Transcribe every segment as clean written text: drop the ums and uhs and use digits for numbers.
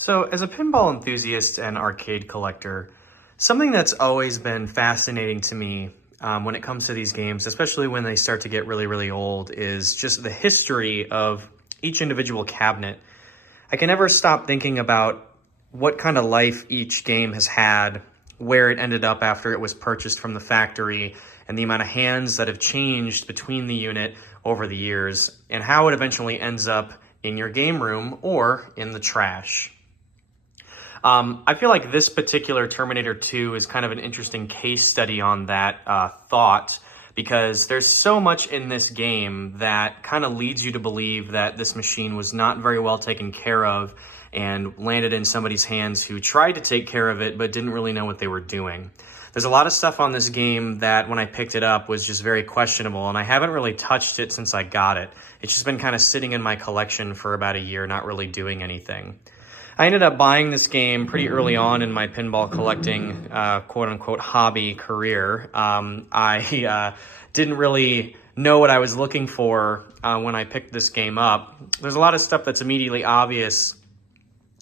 So, as a pinball enthusiast and arcade collector, something that's always been fascinating to me when it comes to these games, especially when they start to get really, really old, is just the history of each individual cabinet. I can never stop thinking about what kind of life each game has had, where it ended up after it was purchased from the factory, and the amount of hands that have changed between the unit over the years, and how it eventually ends up in your game room or in the trash. I feel like this particular Terminator 2 is kind of an interesting case study on that thought, because there's so much in this game that kind of leads you to believe that this machine was not very well taken care of and landed in somebody's hands who tried to take care of it but didn't really know what they were doing. There's a lot of stuff on this game that when I picked it up was just very questionable, and I haven't really touched it since I got it. It's just been kind of sitting in my collection for about a year, not really doing anything. I ended up buying this game pretty early on in my pinball collecting quote-unquote hobby career. I didn't really know what I was looking for when I picked this game up. There's a lot of stuff that's immediately obvious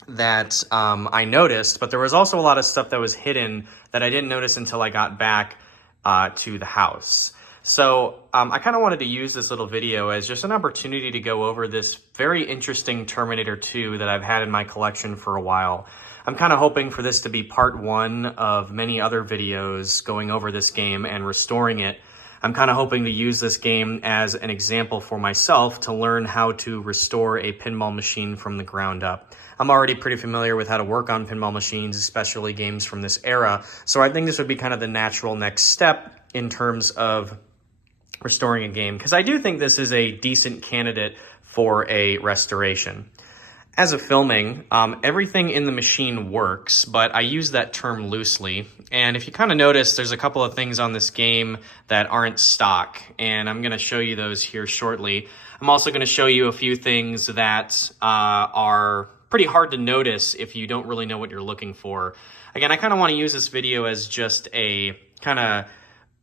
that I noticed, but there was also a lot of stuff that was hidden that I didn't notice until I got back to the house. So I kind of wanted to use this little video as just an opportunity to go over this very interesting Terminator 2 that I've had in my collection for a while. I'm kind of hoping for this to be part one of many other videos going over this game and restoring it. I'm kind of hoping to use this game as an example for myself to learn how to restore a pinball machine from the ground up. I'm already pretty familiar with how to work on pinball machines, especially games from this era, so I think this would be kind of the natural next step in terms of restoring a game, because I do think this is a decent candidate for a restoration. As of filming, everything in the machine works, but I use that term loosely. And if you kind of notice, there's a couple of things on this game that aren't stock, and I'm going to show you those here shortly. I'm also going to show you a few things that are pretty hard to notice if you don't really know what you're looking for. Again, I kind of want to use this video as just a kind of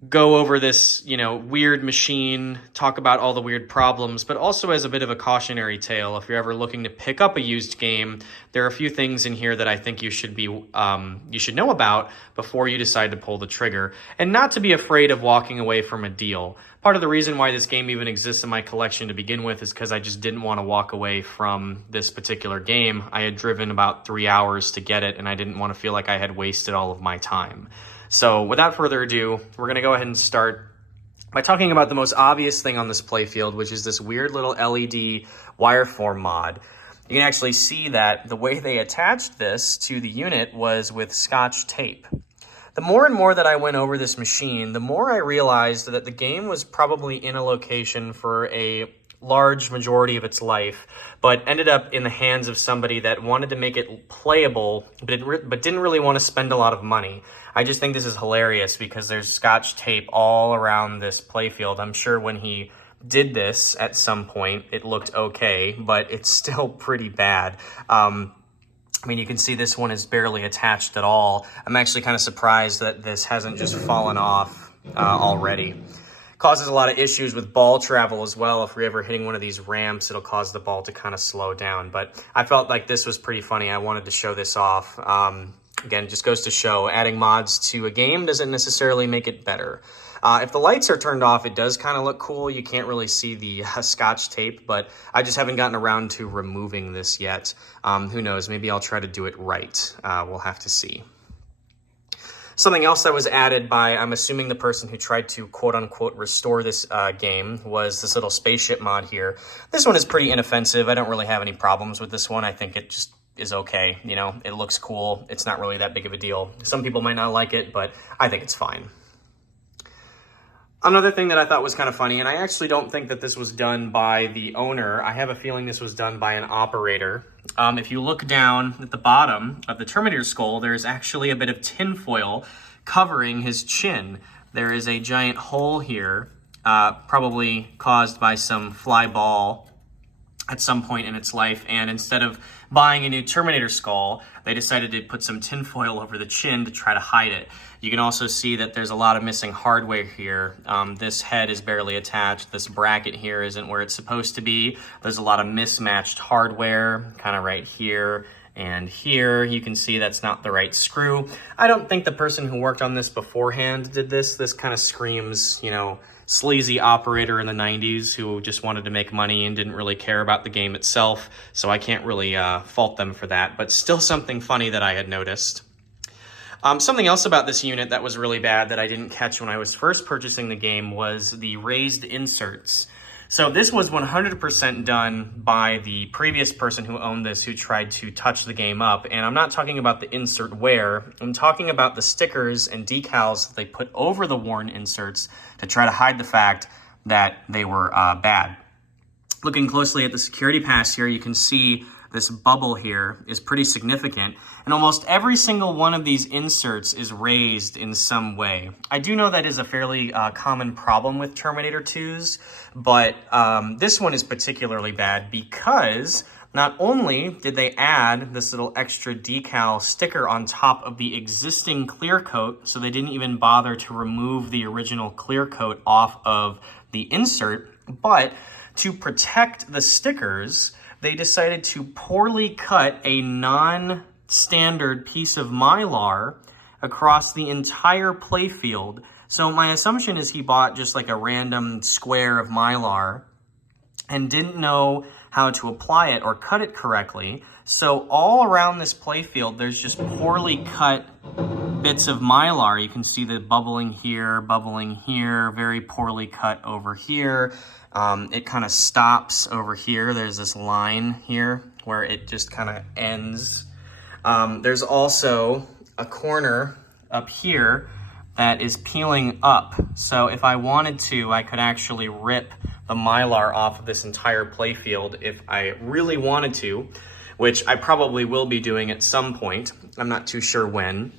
go over this, weird machine, talk about all the weird problems, but also as a bit of a cautionary tale. If you're ever looking to pick up a used game, there are a few things in here that I think you should know about before you decide to pull the trigger, and not to be afraid of walking away from a deal. Part of the reason why this game even exists in my collection to begin with is because I just didn't want to walk away from this particular game. I had driven about 3 hours to get it, and I didn't want to feel like I had wasted all of my time. So without further ado, we're going to go ahead and start by talking about the most obvious thing on this playfield, which is this weird little LED wireform mod. You can actually see that the way they attached this to the unit was with Scotch tape. The more and more that I went over this machine, the more I realized that the game was probably in a location for a large majority of its life, but ended up in the hands of somebody that wanted to make it playable, but didn't really want to spend a lot of money. I just think this is hilarious because there's Scotch tape all around this playfield. I'm sure when he did this at some point, it looked okay, but it's still pretty bad. You can see this one is barely attached at all. I'm actually kind of surprised that this hasn't just fallen off already. Causes a lot of issues with ball travel as well. If you're ever hitting one of these ramps, it'll cause the ball to kind of slow down. But I felt like this was pretty funny. I wanted to show this off. Again, just goes to show adding mods to a game doesn't necessarily make it better. If the lights are turned off, it does kind of look cool. You can't really see the Scotch tape, but I just haven't gotten around to removing this yet. Who knows? Maybe I'll try to do it right. We'll have to see. Something else that was added by, I'm assuming, the person who tried to quote-unquote restore this game was this little spaceship mod here. This one is pretty inoffensive. I don't really have any problems with this one. I think it just is okay. It looks cool. It's not really that big of a deal. Some people might not like it, but I think it's fine. Another thing that I thought was kind of funny, and I actually don't think that this was done by the owner. I have a feeling this was done by an operator. If you look down at the bottom of the Terminator skull, there's actually a bit of tinfoil covering his chin. There is a giant hole here, probably caused by some fly ball at some point in its life, and instead of buying a new Terminator skull, they decided to put some tinfoil over the chin to try to hide it. You can also see that there's a lot of missing hardware here. This head is barely attached. This bracket here isn't where it's supposed to be. There's a lot of mismatched hardware, kind of right here and here. You can see that's not the right screw. I don't think the person who worked on this beforehand did this. This kind of screams, you know, sleazy operator in the 90s who just wanted to make money and didn't really care about the game itself, so I can't really fault them for that, but still something funny that I had noticed. Something else about this unit that was really bad that I didn't catch when I was first purchasing the game was the raised inserts. So this was 100% done by the previous person who owned this, who tried to touch the game up. And I'm not talking about the insert wear. I'm talking about the stickers and decals that they put over the worn inserts to try to hide the fact that they were bad. Looking closely at the security pass here, you can see this bubble here is pretty significant, and almost every single one of these inserts is raised in some way. I do know that is a fairly common problem with Terminator 2s, but this one is particularly bad because not only did they add this little extra decal sticker on top of the existing clear coat, so they didn't even bother to remove the original clear coat off of the insert, but to protect the stickers, they decided to poorly cut a non-standard piece of Mylar across the entire playfield. So my assumption is he bought just like a random square of Mylar and didn't know how to apply it or cut it correctly. So all around this playfield, there's just poorly cut bits of Mylar. You can see the bubbling here, very poorly cut over here. It kind of stops over here. There's this line here where it just kind of ends. There's also a corner up here that is peeling up. So if I wanted to, I could actually rip the Mylar off of this entire playfield if I really wanted to, which I probably will be doing at some point. I'm not too sure when.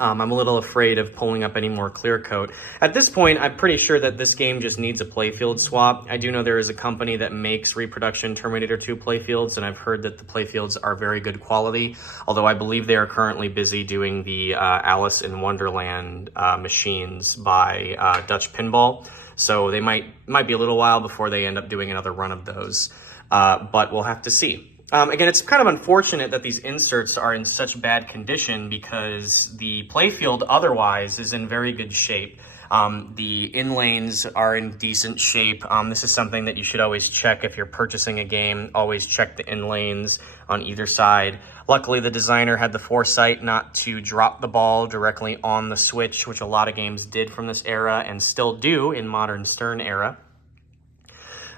I'm a little afraid of pulling up any more clear coat. At this point, I'm pretty sure that this game just needs a playfield swap. I do know there is a company that makes reproduction Terminator 2 playfields, and I've heard that the playfields are very good quality, although I believe they are currently busy doing the Alice in Wonderland machines by Dutch Pinball. So they might be a little while before they end up doing another run of those, but we'll have to see. Again, it's kind of unfortunate that these inserts are in such bad condition because the playfield otherwise is in very good shape. The inlanes are in decent shape. This is something that you should always check if you're purchasing a game. Always check the inlanes on either side. Luckily, the designer had the foresight not to drop the ball directly on the switch, which a lot of games did from this era and still do in modern Stern era.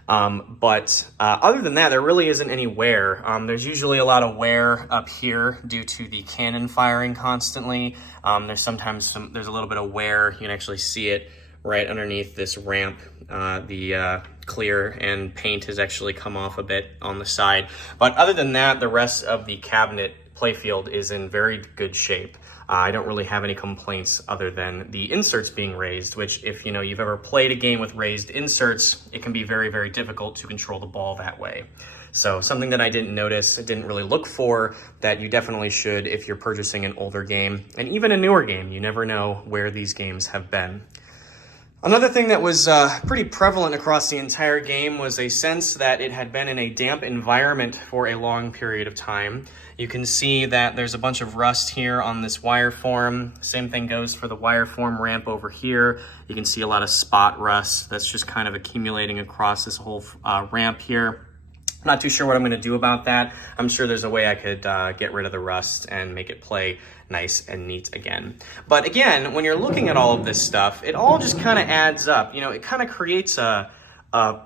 But other than that, there really isn't any wear. There's usually a lot of wear up here due to the cannon firing constantly. There's a little bit of wear. You can actually see it right underneath this ramp. The clear and paint has actually come off a bit on the side. But other than that, the rest of the cabinet playfield is in very good shape. I don't really have any complaints other than the inserts being raised, which if you've ever played a game with raised inserts, it can be very, very difficult to control the ball that way. So something that I didn't notice, I didn't really look for, that you definitely should if you're purchasing an older game, and even a newer game. You never know where these games have been. Another thing that was pretty prevalent across the entire game was a sense that it had been in a damp environment for a long period of time. You can see that there's a bunch of rust here on this wire form. Same thing goes for the wire form ramp over here. You can see a lot of spot rust that's just kind of accumulating across this whole ramp here. I'm not too sure what I'm going to do about that. I'm sure there's a way I could get rid of the rust and make it play nice and neat again. But again, when you're looking at all of this stuff, it all just kind of adds up. It kind of creates a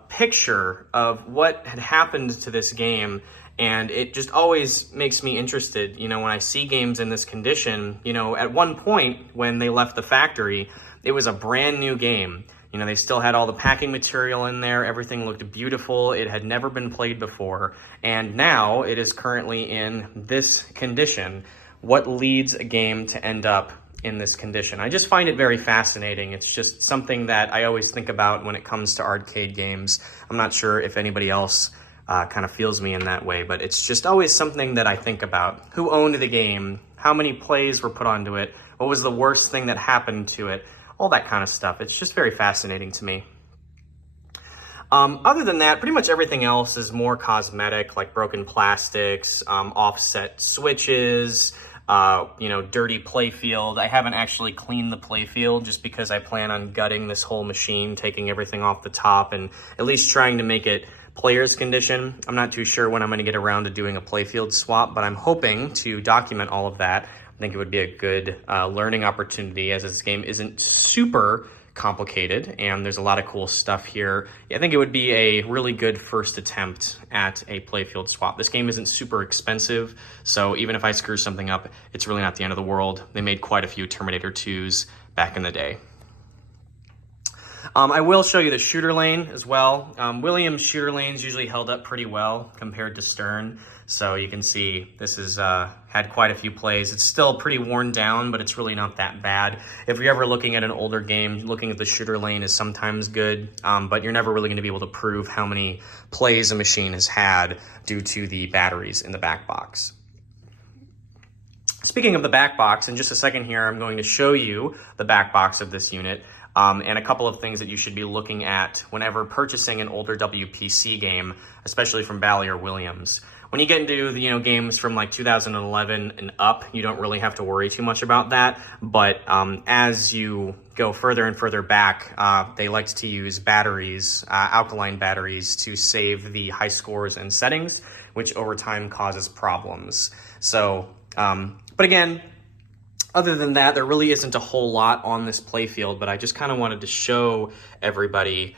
picture of what had happened to this game, and it just always makes me interested. When I see games in this condition, at one point when they left the factory, it was a brand new game. They still had all the packing material in there. Everything looked beautiful. It had never been played before. And now it is currently in this condition. What leads a game to end up in this condition? I just find it very fascinating. It's just something that I always think about when it comes to arcade games. I'm not sure if anybody else kind of feels me in that way, but it's just always something that I think about. Who owned the game? How many plays were put onto it? What was the worst thing that happened to it? All that kind of stuff. It's just very fascinating to me. Other than that, pretty much everything else is more cosmetic, like broken plastics, offset switches, dirty playfield. I haven't actually cleaned the playfield just because I plan on gutting this whole machine, taking everything off the top, and at least trying to make it player's condition. I'm not too sure when I'm going to get around to doing a playfield swap, but I'm hoping to document all of that. I think it would be a good learning opportunity, as this game isn't super complicated and there's a lot of cool stuff here. I think it would be a really good first attempt at a playfield swap. This game isn't super expensive, so even if I screw something up, it's really not the end of the world. They made quite a few Terminator 2s back in the day. I will show you the shooter lane as well. Williams' shooter lane's usually held up pretty well compared to Stern. So you can see this has had quite a few plays. It's still pretty worn down, but it's really not that bad. If you're ever looking at an older game, looking at the shooter lane is sometimes good, but you're never really going to be able to prove how many plays a machine has had due to the batteries in the back box. Speaking of the back box, in just a second here, I'm going to show you the back box of this unit. And a couple of things that you should be looking at whenever purchasing an older WPC game, especially from Bally or Williams. When you get into the, games from like 2011 and up, you don't really have to worry too much about that. But as you go further and further back, they like to use batteries, alkaline batteries, to save the high scores and settings, which over time causes problems. So, but again, other than that, there really isn't a whole lot on this playfield, but I just kind of wanted to show everybody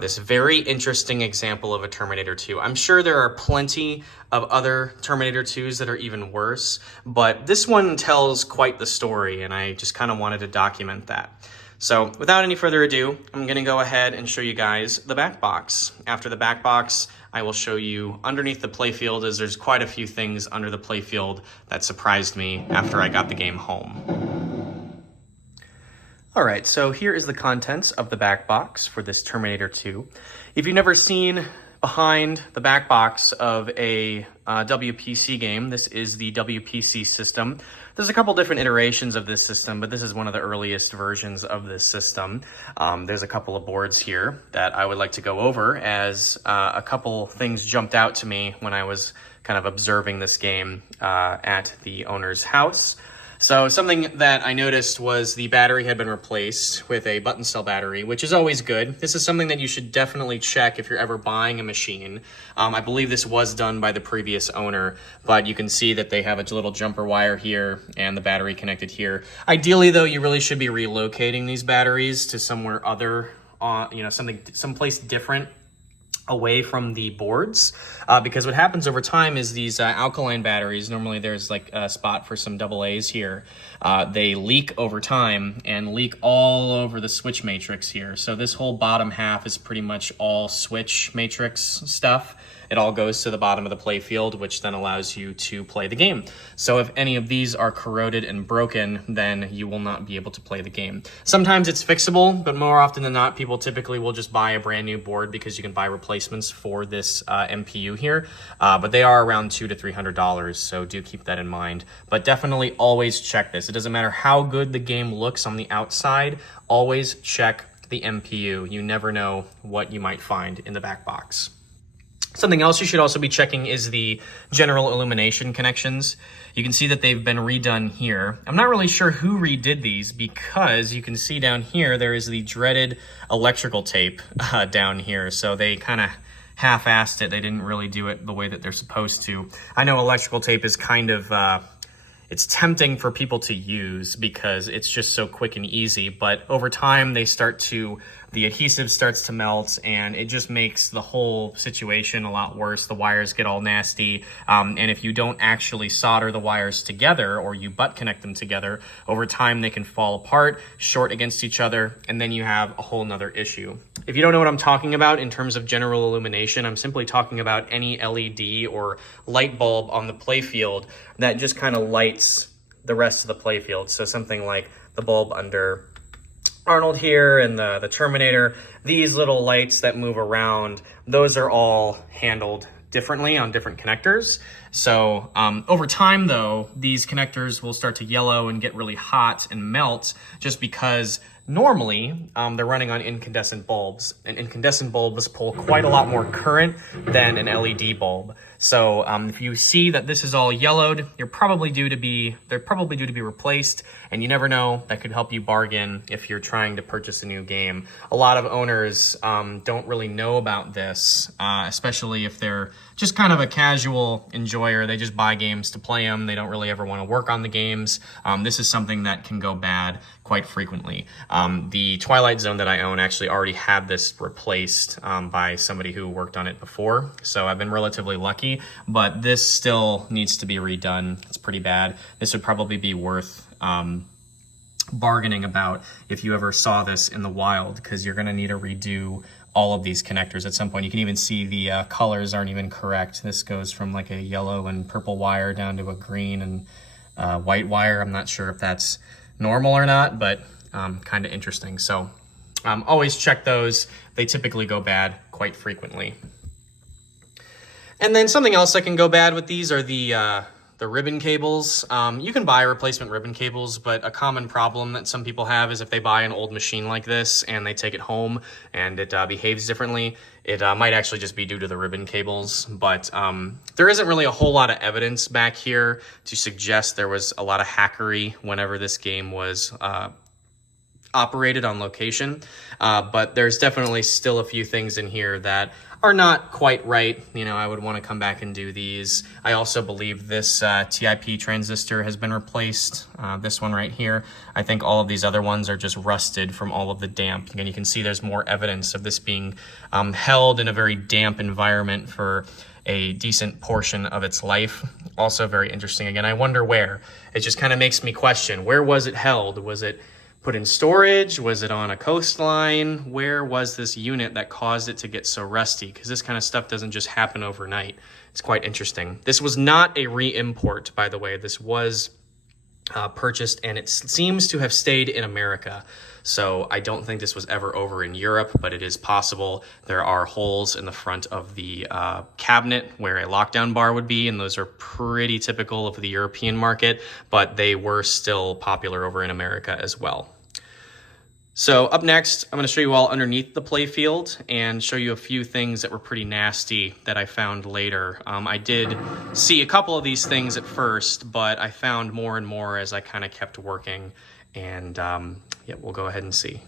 this very interesting example of a Terminator 2. I'm sure there are plenty of other Terminator 2s that are even worse, but this one tells quite the story, and I just kind of wanted to document that. So without any further ado, I'm going to go ahead and show you guys the back box. After the back box, I will show you underneath the playfield, as there's quite a few things under the playfield that surprised me after I got the game home. All right, so here is the contents of the back box for this Terminator 2. If you've never seen behind the back box of a WPC game, this is the WPC system. There's a couple different iterations of this system, but this is one of the earliest versions of this system. There's a couple of boards here that I would like to go over, as a couple things jumped out to me when I was kind of observing this game at the owner's house. So something that I noticed was the battery had been replaced with a button cell battery, which is always good. This is something that you should definitely check if you're ever buying a machine. I believe this was done by the previous owner, but you can see that they have a little jumper wire here and the battery connected here. Ideally, though, you really should be relocating these batteries to somewhere other, someplace different away from the boards, because what happens over time is these alkaline batteries, normally there's like a spot for some AA's here, they leak over time and leak all over the switch matrix here. So this whole bottom half is pretty much all switch matrix stuff. It all goes to the bottom of the playfield, which then allows you to play the game. So if any of these are corroded and broken, then you will not be able to play the game. Sometimes it's fixable, but more often than not, people typically will just buy a brand new board because you can buy replacements for this MPU here. But they are around $200 to $300, so do keep that in mind. But definitely always check this. It doesn't matter how good the game looks on the outside, always check the MPU. You never know what you might find in the back box. Something else you should also be checking is the general illumination connections. You can see that they've been redone here. I'm not really sure who redid these, because you can see down here there is the dreaded electrical tape down here. So they kind of half-assed it. They didn't really do it the way that they're supposed to. I know electrical tape is kind of it's tempting for people to use because it's just so quick and easy, but over time the adhesive starts to melt, and it just makes the whole situation a lot worse. The wires get all nasty, and if you don't actually solder the wires together, or you butt connect them together, over time they can fall apart, short against each other, and then you have a whole nother issue. If you don't know what I'm talking about in terms of general illumination, I'm simply talking about any LED or light bulb on the playfield that just kind of lights the rest of the playfield. So something like the bulb under Arnold here and the Terminator, these little lights that move around, those are all handled differently on different connectors. So over time though, these connectors will start to yellow and get really hot and melt just because normally they're running on incandescent bulbs, and incandescent bulbs pull quite a lot more current than an LED bulb. So if you see that this is all yellowed, they're probably due to be replaced, and you never know, that could help you bargain if you're trying to purchase a new game. A lot of owners don't really know about this, especially if they're just kind of a casual enjoyer. They just buy games to play them. They don't really ever want to work on the games. This is something that can go bad quite frequently. The Twilight Zone that I own actually already had this replaced by somebody who worked on it before, so I've been relatively lucky, but this still needs to be redone. It's pretty bad. This would probably be worth bargaining about if you ever saw this in the wild, because you're going to need to redo all of these connectors at some point. You can even see the colors aren't even correct. This goes from like a yellow and purple wire down to a green and white wire. I'm not sure if that's normal or not, but kind of interesting. So always check those. They typically go bad quite frequently. And then something else that can go bad with these are the ribbon cables. You can buy replacement ribbon cables, but a common problem that some people have is if they buy an old machine like this and they take it home and it behaves differently, it might actually just be due to the ribbon cables. But there isn't really a whole lot of evidence back here to suggest there was a lot of hackery whenever this game was operated on location. But there's definitely still a few things in here that are not quite right. You know, I would want to come back and do these. I also believe this TIP transistor has been replaced, this one right here. I think all of these other ones are just rusted from all of the damp. Again, you can see there's more evidence of this being held in a very damp environment for a decent portion of its life. Also very interesting. Again, I wonder where. It just kind of makes me question, where was it held? Was it put in storage? Was it on a coastline? Where was this unit that caused it to get so rusty? Because this kind of stuff doesn't just happen overnight. It's quite interesting. This was not a re-import, by the way. This was purchased, and it seems to have stayed in America. So I don't think this was ever over in Europe, but it is possible. There are holes in the front of the cabinet where a lockdown bar would be, and those are pretty typical of the European market, but they were still popular over in America as well. So up next, I'm going to show you all underneath the Playfield and show you a few things that were pretty nasty that I found later. I did see a couple of these things at first, but I found more and more as I kind of kept working, and yeah, we'll go ahead and see.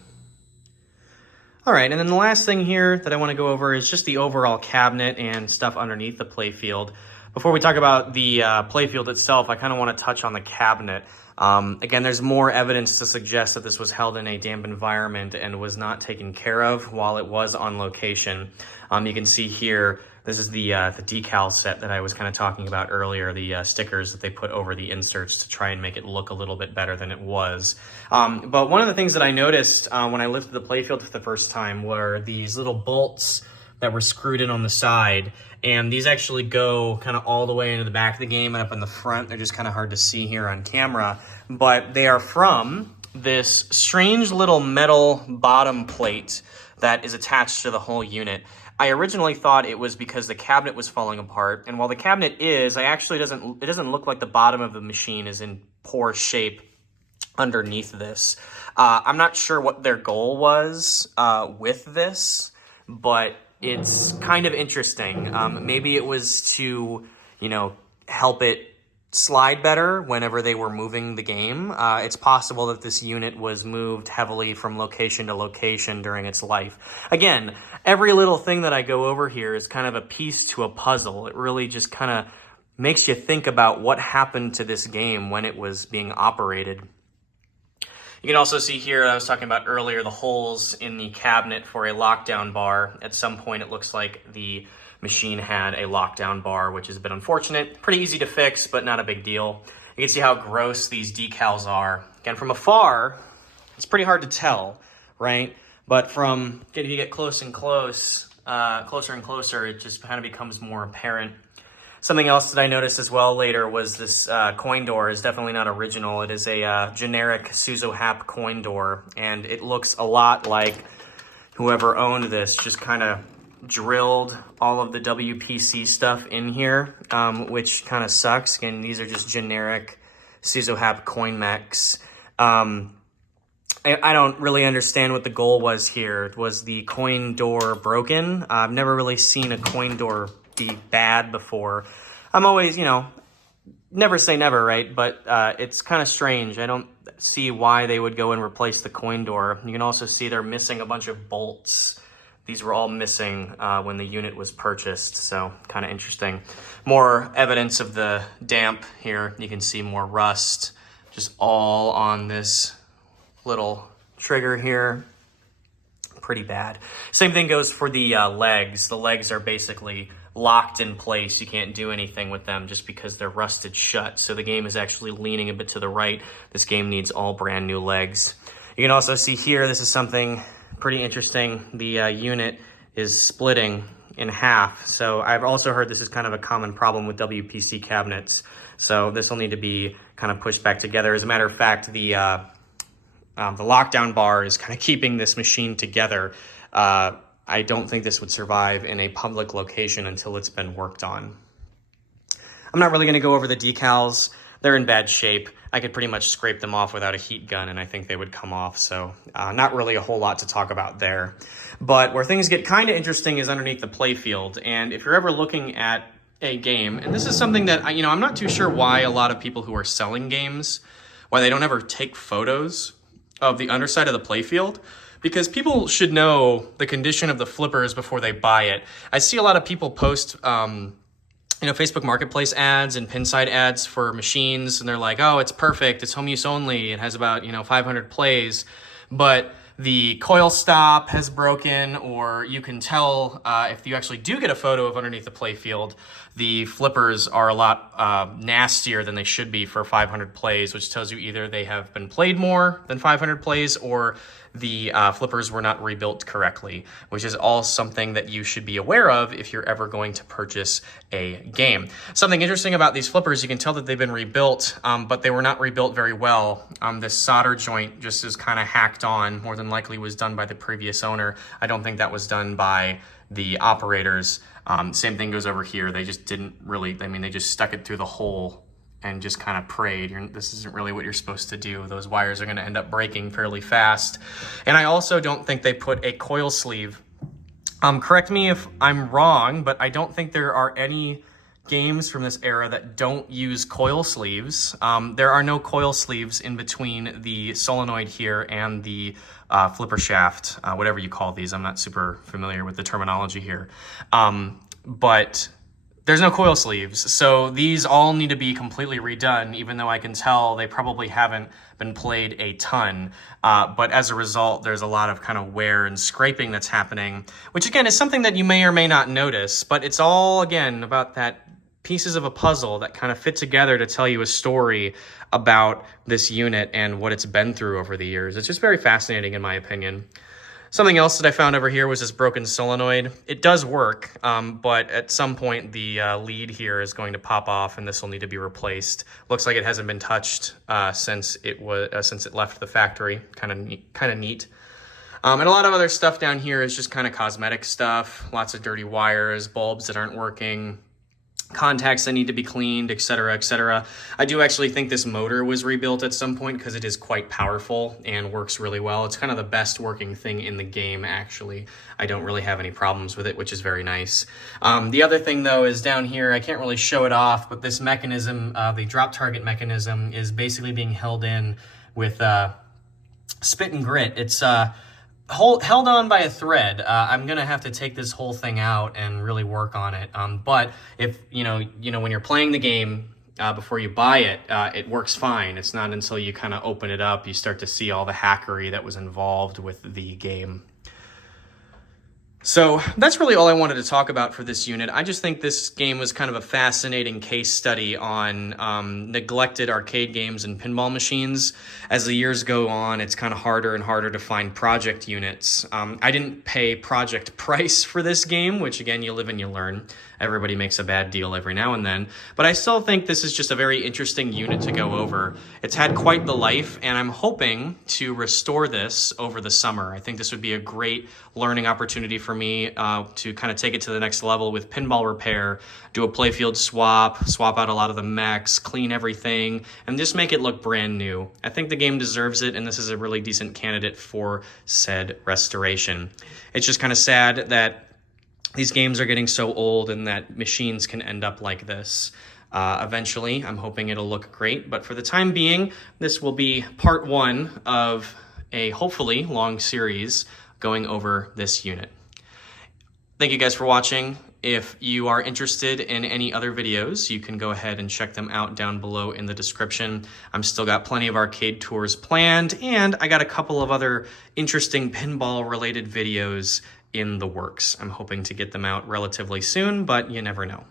All right, and then the last thing here that I want to go over is just the overall cabinet and stuff underneath the Playfield. Before we talk about the Playfield itself, I kind of want to touch on the cabinet. Again, there's more evidence to suggest that this was held in a damp environment and was not taken care of while it was on location. You can see here, this is the decal set that I was kind of talking about earlier, the stickers that they put over the inserts to try and make it look a little bit better than it was. But one of the things that I noticed when I lifted the Playfield for the first time were these little bolts that were screwed in on the side. And these actually go kind of all the way into the back of the game and up in the front. They're just kind of hard to see here on camera, but they are from this strange little metal bottom plate that is attached to the whole unit. I originally thought it was because the cabinet was falling apart, and while the cabinet is, it doesn't look like the bottom of the machine is in poor shape underneath this. I'm not sure what their goal was with this, but it's kind of interesting. Maybe it was to, help it slide better whenever they were moving the game. It's possible that this unit was moved heavily from location to location during its life. Again, every little thing that I go over here is kind of a piece to a puzzle. It really just kind of makes you think about what happened to this game when it was being operated. You can also see here, I was talking about earlier, the holes in the cabinet for a lockdown bar. At some point, it looks like the machine had a lockdown bar, which is a bit unfortunate. Pretty easy to fix, but not a big deal. You can see how gross these decals are. Again, from afar, it's pretty hard to tell, right? But if you get closer and closer, it just kind of becomes more apparent. Something else that I noticed as well later was this coin door is definitely not original. It is a generic Suzo Hap coin door, and it looks a lot like whoever owned this just kind of drilled all of the WPC stuff in here, which kind of sucks. Again, these are just generic Suzohap coin mechs. I don't really understand what the goal was here. Was the coin door broken? I've never really seen a coin door be bad before. I'm always, never say never, right? But it's kind of strange. I don't see why they would go and replace the coin door. You can also see they're missing a bunch of bolts. These were all missing when the unit was purchased, so kind of interesting. More evidence of the damp here. You can see more rust just all on this little trigger here. Pretty bad. Same thing goes for the legs. The legs are basically locked in place. You can't do anything with them just because they're rusted shut. So the game is actually leaning a bit to the right. This game needs all brand new legs. You can also see here, this is something pretty interesting. The unit is splitting in half. So I've also heard this is kind of a common problem with WPC cabinets. So this will need to be kind of pushed back together. As a matter of fact, the lockdown bar is kind of keeping this machine together. I don't think this would survive in a public location until it's been worked on. I'm not really going to go over the decals. They're in bad shape. I could pretty much scrape them off without a heat gun and I think they would come off. So not really a whole lot to talk about there. But where things get kind of interesting is underneath the playfield. And if you're ever looking at a game, and this is something that, I'm not too sure why a lot of people who are selling games, why they don't ever take photos of the underside of the playfield, because people should know the condition of the flippers before they buy it. I see a lot of people post, Facebook Marketplace ads and Pinside ads for machines, and they're like, oh, it's perfect, it's home use only, it has about, 500 plays, but the coil stop has broken, or you can tell if you actually do get a photo of underneath the playfield, the flippers are a lot nastier than they should be for 500 plays, which tells you either they have been played more than 500 plays or the flippers were not rebuilt correctly, which is all something that you should be aware of if you're ever going to purchase a game. Something interesting about these flippers, you can tell that they've been rebuilt, but they were not rebuilt very well. This solder joint just is kind of hacked on, more than likely was done by the previous owner. I don't think that was done by the operators. Same thing goes over here. They just didn't really, they just stuck it through the hole and just kind of prayed. This isn't really what you're supposed to do. Those wires are going to end up breaking fairly fast. And I also don't think they put a coil sleeve. Correct me if I'm wrong, but I don't think there are any games from this era that don't use coil sleeves. There are no coil sleeves in between the solenoid here and the flipper shaft, whatever you call these. I'm not super familiar with the terminology here. But there's no coil sleeves, so these all need to be completely redone, even though I can tell they probably haven't been played a ton. But as a result, there's a lot of kind of wear and scraping that's happening, which again is something that you may or may not notice, but it's all, again, about that pieces of a puzzle that kind of fit together to tell you a story about this unit and what it's been through over the years. It's just very fascinating in my opinion. Something else that I found over here was this broken solenoid. It does work, but at some point the lead here is going to pop off and this will need to be replaced. Looks like it hasn't been touched since it left the factory. Kind of neat. And a lot of other stuff down here is just kind of cosmetic stuff. Lots of dirty wires, bulbs that aren't working, contacts that need to be cleaned, etc., etc. I do actually think this motor was rebuilt at some point because it is quite powerful and works really well. It's kind of the best working thing in the game, actually. I don't really have any problems with it, which is very nice. The other thing, though, is down here. I can't really show it off, but this mechanism, the drop target mechanism, is basically being held in with spit and grit. It's held on by a thread. I'm gonna have to take this whole thing out and really work on it. But if when you're playing the game before you buy it, it works fine. It's not until you kind of open it up you start to see all the hackery that was involved with the game. So that's really all I wanted to talk about for this unit. I just think this game was kind of a fascinating case study on neglected arcade games and pinball machines. As the years go on, it's kind of harder and harder to find project units. I didn't pay project price for this game, which again, you live and you learn. Everybody makes a bad deal every now and then. But I still think this is just a very interesting unit to go over. It's had quite the life, and I'm hoping to restore this over the summer. I think this would be a great learning opportunity for me to kind of take it to the next level with pinball repair, do a Playfield swap out a lot of the mechs, clean everything, and just make it look brand new. I think the game deserves it, and this is a really decent candidate for said restoration. It's just kind of sad that these games are getting so old and that machines can end up like this. Eventually, I'm hoping it'll look great, but for the time being, this will be part one of a hopefully long series going over this unit. Thank you guys for watching. If you are interested in any other videos, you can go ahead and check them out down below in the description. I'm still got plenty of arcade tours planned, and I got a couple of other interesting pinball related videos in the works. I'm hoping to get them out relatively soon, but you never know.